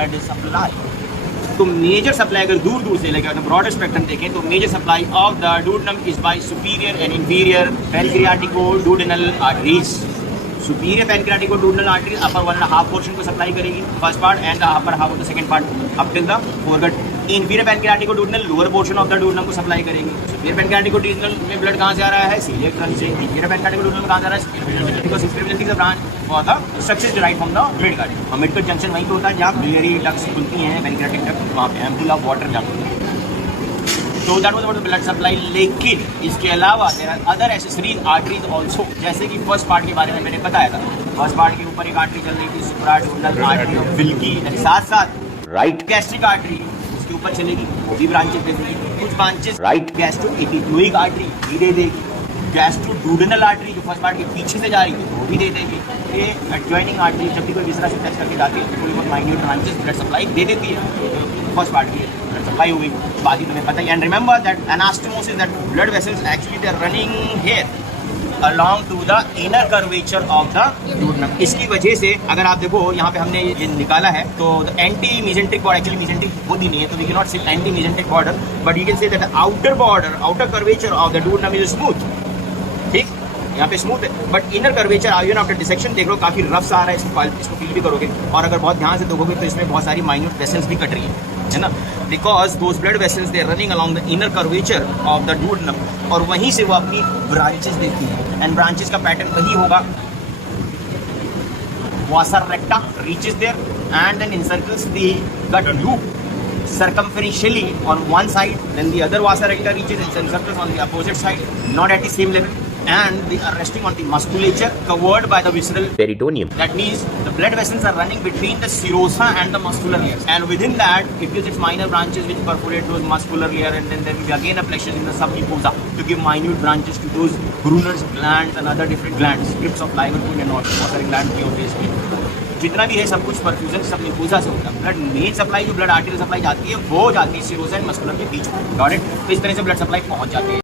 Blood supply. तो major supply अगर दूर दूर से लेकर ब्रॉडर स्पेक्ट्रम देखें तो major supply of the duodenum is by superior and inferior pancreaticoduodenal arteries. Superior pancreaticoduodenal artery upper 1.5 portion को सप्लाई करेगी, first part, and the upper half of the second part up till the foregut. Inferior pancreaticoduodenal lower portion of the duodenum को supply करेगी। सुपीरियर पैनक्रियाटिको-डूडेनल में blood कहाँ से आ रहा है? सीलिएक ट्रंक से। इंफीरियर पैनक्रियाटिको-डूडेनल में कहाँ से आ रहा है? Because system is the branch for the structure derived from the mid guard. Mid junction वहीं पे होता है जहाँ बिलियरी डक्ट्स खुलती हैं, पैनक्रियाटिक डक्ट, वहाँ पे एम्पूल ऑफ वाटर जाती है। तो that was about the blood supply. लेकिन इसके अलावा there are other accessories arteries also, जैसे कि फर्स्ट पार्ट के बारे में मैंने बताया था। फर्स्ट पार्ट के ऊपर एक आर्टरी चल रही थी, सुप्राडूडेनल आर्टरी ऑफ विल्की, साथ साथ राइट गैस्ट्रिक आर्टरी उसके ऊपर चलेगी, वो भी ब्रांचेस दे देगी। कुछ ब्रांचेस राइट गैस्ट्रोएपिक्लोइक आर्टरी भी दे देगी। गैस्ट्रोडूडेनल आर्टरी जो फर्स्ट पार्ट के पीछे से जा रही है वो भी दे देगी। ये एडजॉइनिंग आर्टरी जब भी कोई विसरा से टच करके जाती है तो थोड़ी बहुत माइन्यूट ब्रांचेस ब्लड सप्लाई दे देती है। फर्स्ट पार्ट की ब्लड सप्लाई हो गई, बाकी तुम्हें पता ही। And remember that anastomosis, that blood vessels actually they are running here along to the inner curvature of the duodenum। इसकी वजह से अगर आप देखो यहाँ पे हमने ये निकाला है तो anti mesenteric border, actually mesenteric होती नहीं है तो वी कैन नॉट से anti mesenteric border, but you can say that outer border, outer curvature of the duodenum is smooth. ठीक, यहाँ पे स्मूथ है, बट इनर कर्वेचर आगे ना आफ्टर डिसेक्शन देख लो काफी रफ सा आ रहा है, इसको फील भी करोगे। और अगर बहुत ध्यान से देखोगे तो इसमें बहुत सारी माइन्यूट वेसल्स भी कट रही है ना, because those blood vessels they running along the inner curvature of the duodenum, और वहीं से वो अपनी ब्रांचेस देती है। एंड ब्रांचेस का पैटर्न वही होगा, vasa recta reaches there and then encircles the gut loop circumferentially on one side, then the other vasa recta reaches and encircles on the opposite side, not at the same level, and they are resting on the musculature covered by the visceral peritoneum. That means the blood vessels are running between the serosa and the muscular layers, and within that it gives its minor branches which perforate those muscular layer, and then there will be again a flexion in the submucosa to give minute branches to those Brunner's glands and other different glands, strips of liver and all other glands की होती है। जितना भी है सब कुछ perfusion सब mucosa से होता है। ब्लड मेन सप्लाई जो ब्लड आर्टरी सप्लाई जाती है वो जाती है सीरोसा एंड मस्कुलर के बीच में। Got it? तो इस तरह से ब्लड सप्लाई पहुंच जाती है।